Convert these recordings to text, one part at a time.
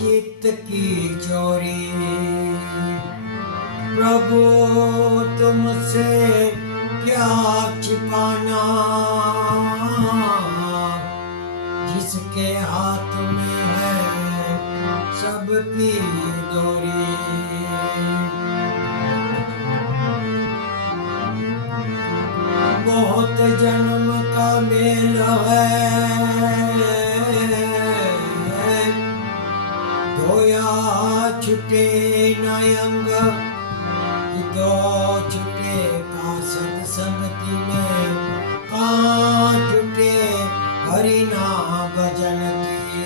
चित्त की चोरी। प्रभु तुमसे क्या छिपाना, जिसके हाथ में है सबकी डोरी। बहुत जन्म का मेल है, धोया छुटे न अंग, दो छुटे का सत्संगति में, कहाँ छुटे हरि नाम भजन की।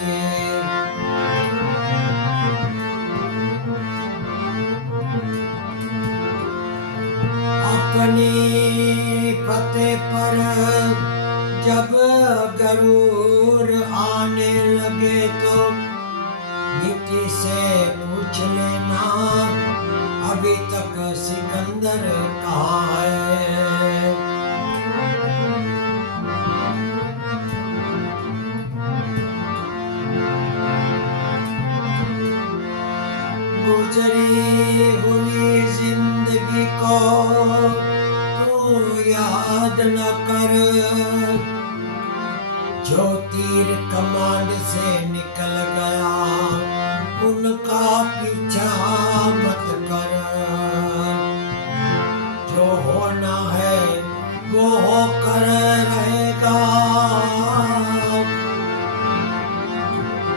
अपनी फतेह पर जब गरूर आने लगे तो मिट्टी से पूछ लेना, अभी तक सिकंदर कहाँ है। गुजरी हुई जिंदगी को तू याद न कर, जो तीर कमांड से निकल गया उनका पीछा मत कर। जो होना है वो होकर रहेगा,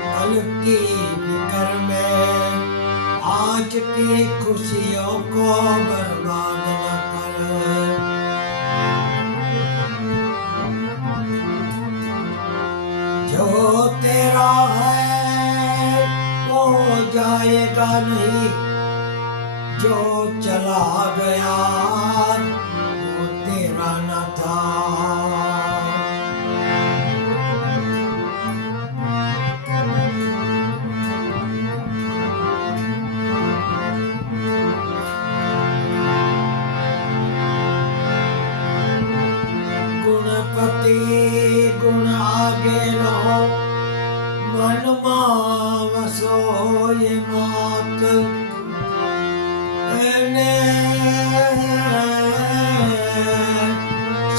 कल की फिक्र में आज की खुशियों को बर्बाद न कर। जो तेरा है वो जाएगा नहीं, जो चला गया वो तेरा न था। गुण आगे रहो, मन मावसो ये मात,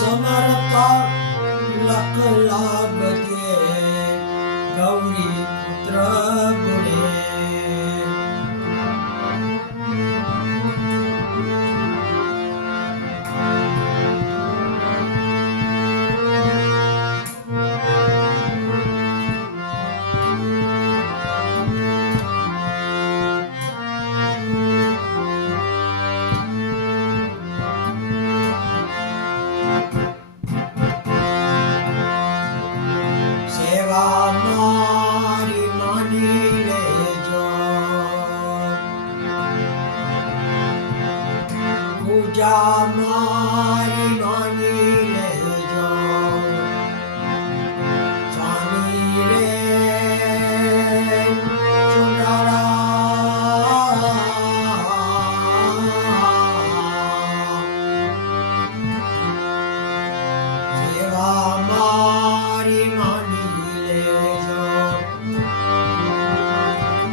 समरता लक लाभ दिए गौरी पुत्र गुणे। सेवा मारी मानी लेजो, पूजा मारी मानी लेजो। स्वामी रे सुंदरा, सेवा मारी मानी लेजो,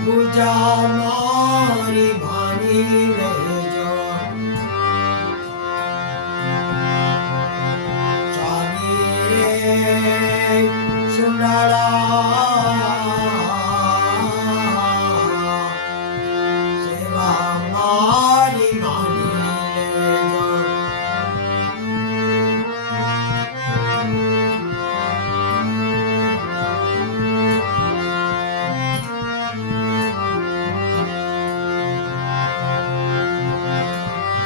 पूजा मारी मानी लेजो। स्वामी रे सुंदरा, सेवा मारी मानी लेजो।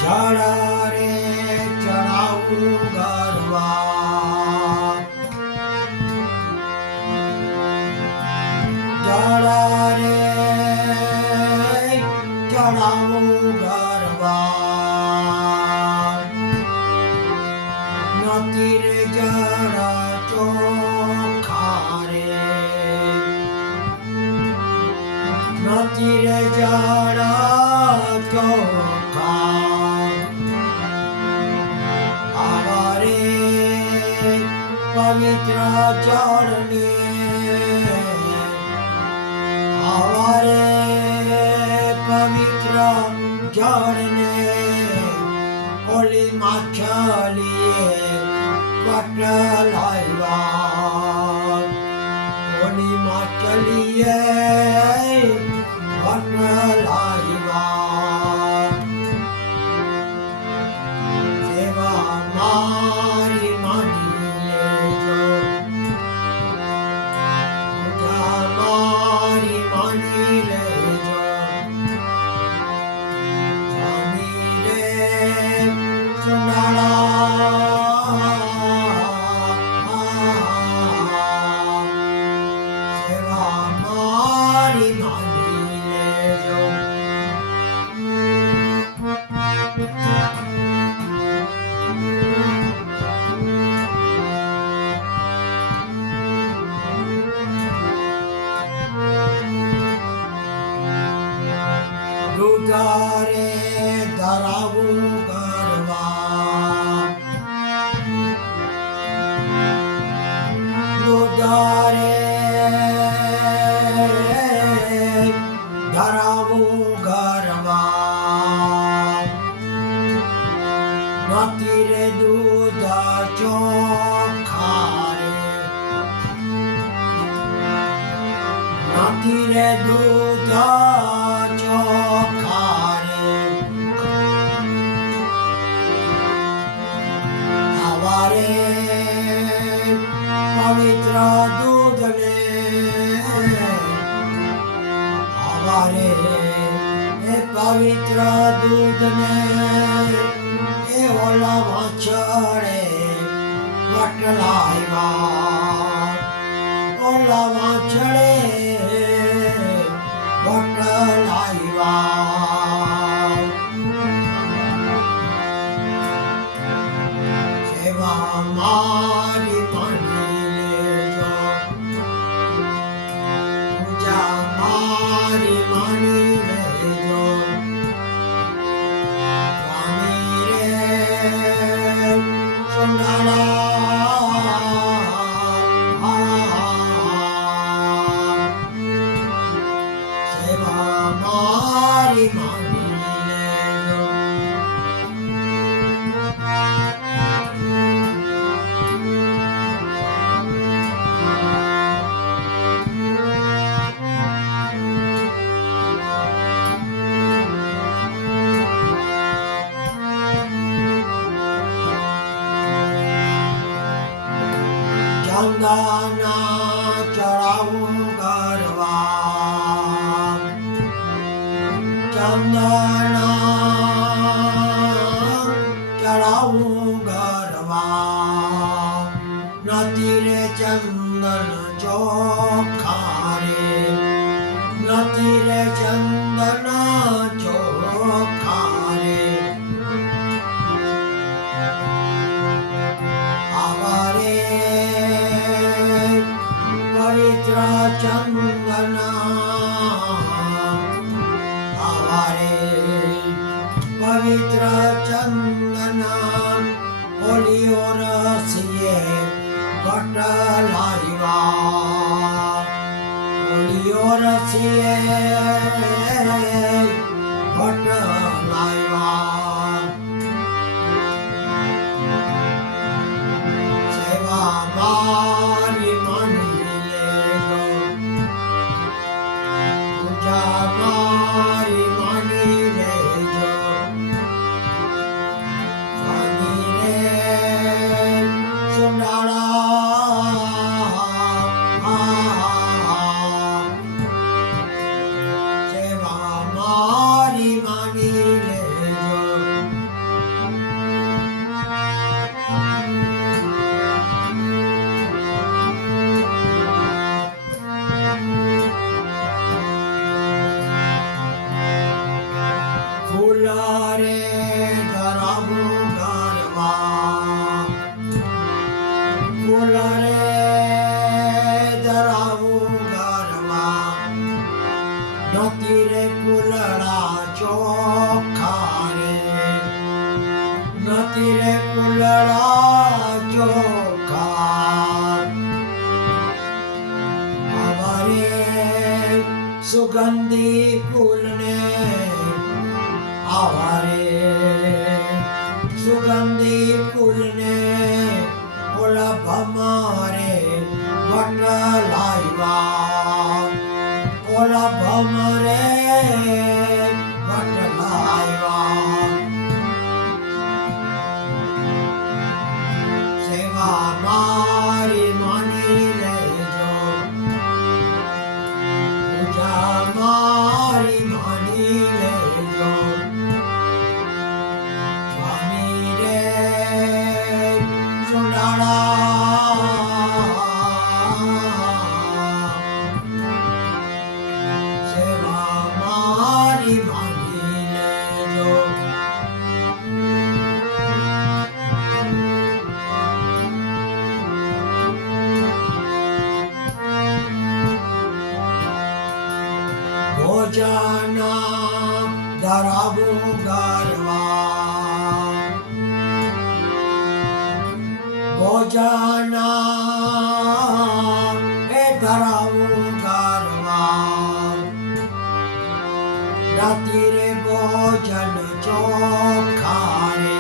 चढ़ा रे चढ़ाऊ गरबा, चढ़ा रे चढ़ाऊ गरबा। नदी रे जरा चोखा रे, नदी रे जरा चोखा। पवित्र चरणे આવારે પવિત્ર જળને ઓલી માછલીએ વટલાવ્યા. ઓલી માછલીએ વટલાવ્યા. સેવા મારી માની લેજો. પૂજા મારી માની લેજો. સ્વામી રે સુનાળા સેવા મારી માની લેજો. દુધારે ધરાવું કરવા. દુધારે ધરાવું કરવા. નથી રે દૂધ ચોખા રે. નથી રે દૂધ ચોખા રે. આવારે પવિત્ર દૂધને આવારે એ પવિત્ર દૂધને એ ઓલા વાછડે વટલાવ્યા. ઓલા વાછડે વટલાવ્યા. સેવા મારી માની લેજો. પૂજા મારી માની લેજો. સ્વામી રે સુનાળા સેવા મારી માની લેજો. ચંદના ચડાવું કરવા. ચંદના ચડાવું કરવા. નથી રે ચંદન ચોખા રે. નથી રે ચંદન ચોખા રે. આવારે પવિત્ર ચંદના. આવારે પવિત્ર ચંદના ઓલિયો રસીએ વટલાવ્યા. ઓલિયો રસીએ વટલાવ્યા. સેવા મારી માની લેજો. પૂજા મારી માની લેજો. સ્વામી રે સુનાળા સેવા મારી માની લેજો. ફૂલારે ધરાવું કરવા. ફૂલારે ધરાવું કરવા. નથી રે ફૂલડા ચોખા રે. નથી રે ફૂલડા ચોખા. આવારે સુગંધી ફૂલને આવારે સુગંધી ફૂલને ઓલા ભમારે વટ લાવ્યા ઓલા ભમરે વટ લાવ્યા સેવા મારી માની લેજો પૂજા મારી માની લેજો સ્વામી રે સેવા મારી માની લેજો ભોજના ધરાવું ગરવા ભોજના એ ધરાવું ગરવા રાતિ રે ભોજન ચોખા રે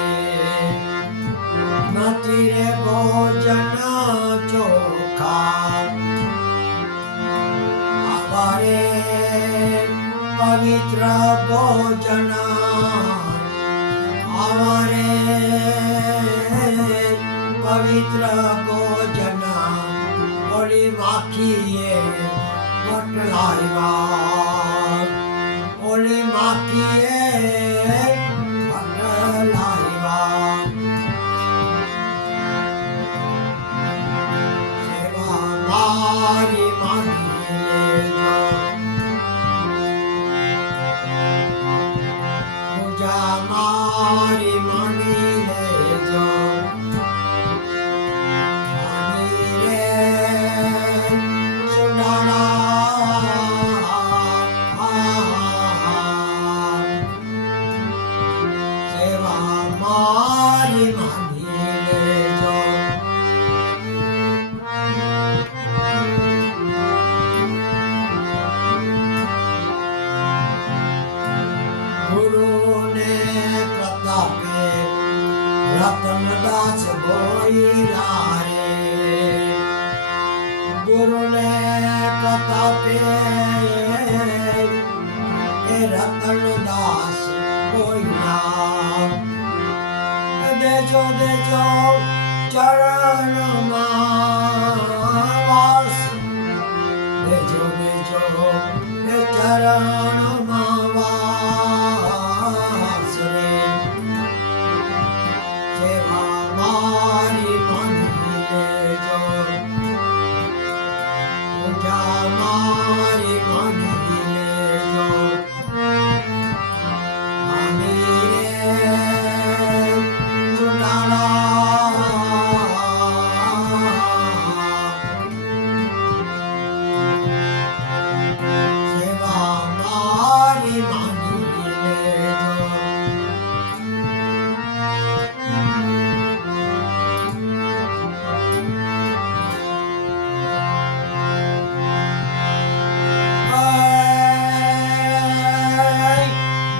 રાતિ રે ભોજન ચોખા આવારે પવિત્ર ભોજન આવારે પવિત્ર ભોજન ઓલી માખીએ વટ લાવ્યા ઓલી માખીએ વટ લાવ્યા સેવા મારી માની લેજો પૂજા મારી માની લેજો માની રે સેવા મારી માની લેજો ગુરુને પ્રતાપે રતનદાસ બોલ્યા રે ગુરુને પ્રતાપે એ રતનદાસ બોલ્યા દેજો દેજો ચરણમાં વાસ દેજો દેજો એ ચરણમાં વાસ રે સેવા મારી માની લેજો પૂજા મારી માની લેજો માની રે સેવા મારી માની લેજો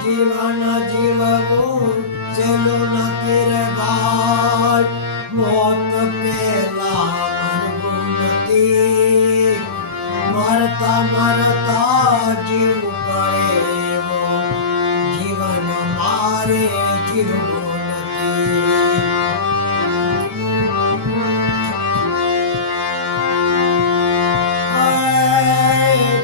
જીવન જીવવું સહેલું નથી રે ભાઈ મોત પેલા મરવું નથી મરતા મરતા જીવવું પડે એવો જીવન મારે જીવવું નથી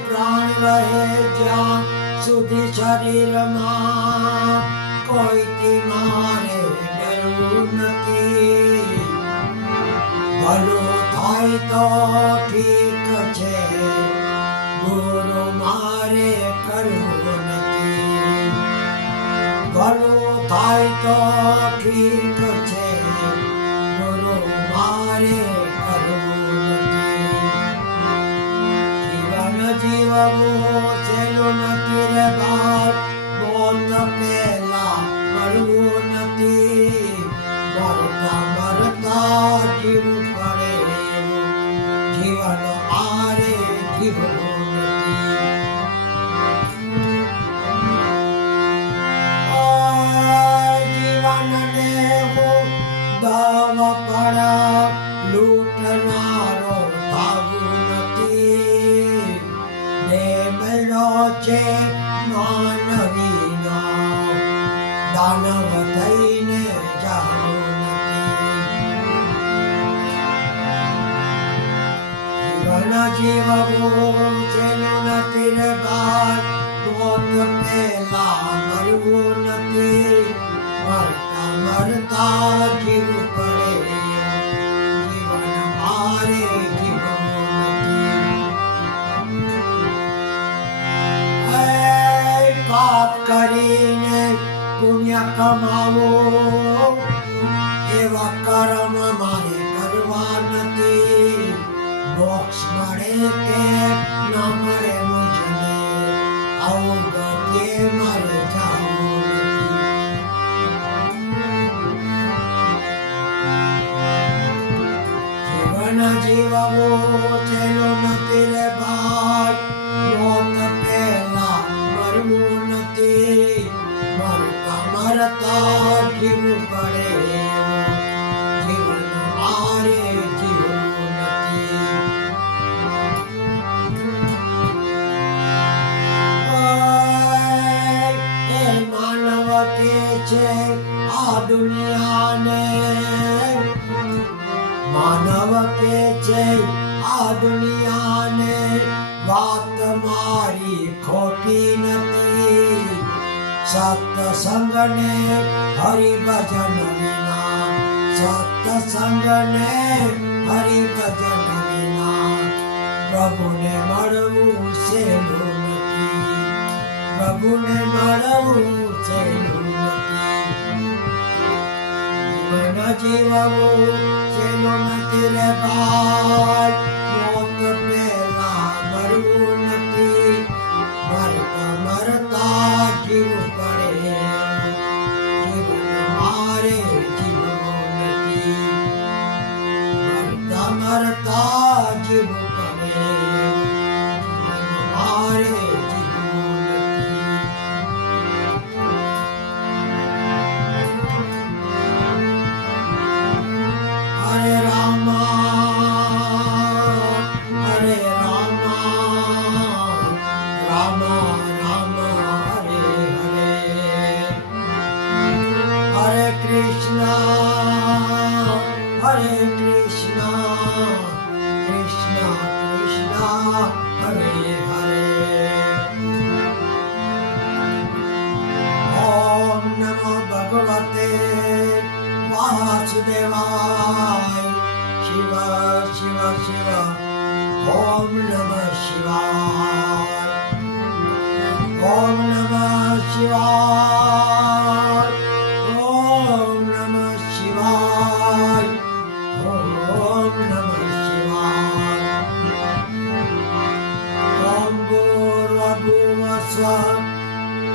પ્રાણ રહે જ્યાં સુધી શરીરમાં કોઈથી મારે ડરવું નથી ભલું થાય તો ઠીક છે ગુરુ મારે કરવું નથી ભલું થાય તો ઠીક છે ગુરુ મારે કરવું નથી જીવન જીવવું સહેલું નથી રે બાપ મોત પેલા મરવું નથી મરતા મરતા જીવવું પડે એવું જીવન મારે જીવવું નથી છે માનવીનો દાનવ થઈને જાવું નથી. જીવવું છેલું નથી રે બાર, મોત પહેલા મરવું નથી, મરતા મરતા જીવવું પડે, જીવન મારે જીવવું નથી. પાપ કરીને પુણ્ય કમાવો એવા કર્મ મારે કરવા નથી. મોક્ષ મળે કે ના મળે મુજને આવું ગતે મારે જાવું નથી. જીવન જીવવું છેલું નથી રે ભાઈ, મોત પહેલા મરવું નથી, મરતા મરતા જીવવું પડે, જીવન મારે જીવવું નથી. એ માનવ કે છે આ દુનિયાને, માનવ કે છે આ દુનિયાને, વાત મારી ખોટી નથી. સત્સંગને હરિભજન વિના, સત્સંગને હરિભજન વિના પ્રભુને મળવું સહેલું નથી, પ્રભુને મળવું સહેલું નથી. જીવન જીવવું સહેલું નથી રે ભાઈ, મોત પહેલા મરવું નથી, મરતા મરતા જીવવું પડે, જીવન મારે જીવવું નથી, મરતા મરતા જીવવું પડે, જીવન મારે જીવવું નથી. હરે રામા, હરે રામા, રામા રામા હરે હરે, હરે કૃષ્ણ, હરે કૃષ્ણ, કૃષ્ણ કૃષ્ણ હરે હરે. ઓમ નમો ભગવતે વાસુદેવાય, શિવ શિવ શિવ, ઓમ નમઃ શિવાય, ઓમ નમઃ શિવાય, ઓમ નમઃ શિવાય, ઓમ નમઃ શિવાય. ઓમ ભૂર્ભુવઃ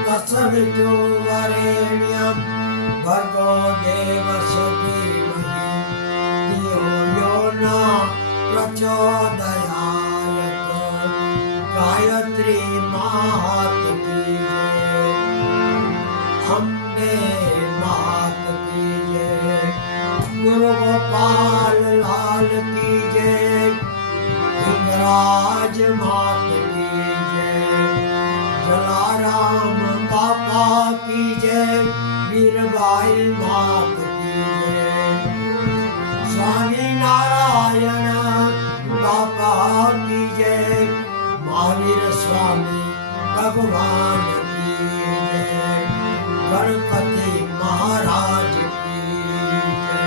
તત્સવિતુર્વરેણ્યં ભર્ગો દેવસ્ય ધીમહિ ધિયો યો ન પ્રચોદયાત. ગાયત્રી માત કી જય, અંબે માત કી જય, ગુરુ ગોપાલ લાલ કી જય, હિંગરાજ માત કી જય, જલારામ બાપા કી જય, વીરબાઈ માત કી જય, સ્વામી નારાયણ બાપા કી જય, મહાવીર સ્વામી ભગવાન કી જય, ગણપતિ મહારાજ કી જય,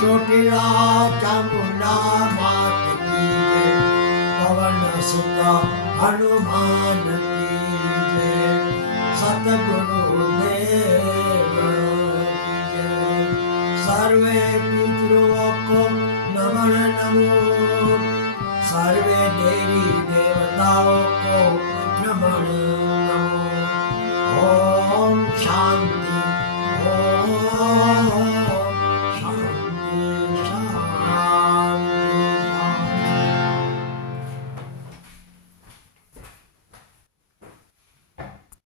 ચોટીલા ચામુંડા માત કી જય, પવન સુત હનુમાન કી જય, સતગુરુ દેવ કી જય. સર્વે પિતૃઓ કો નમઃ નમો, સર્વે દેવી દેવતાઓ કો નમઃ નમો. ઓમ શાંતિ.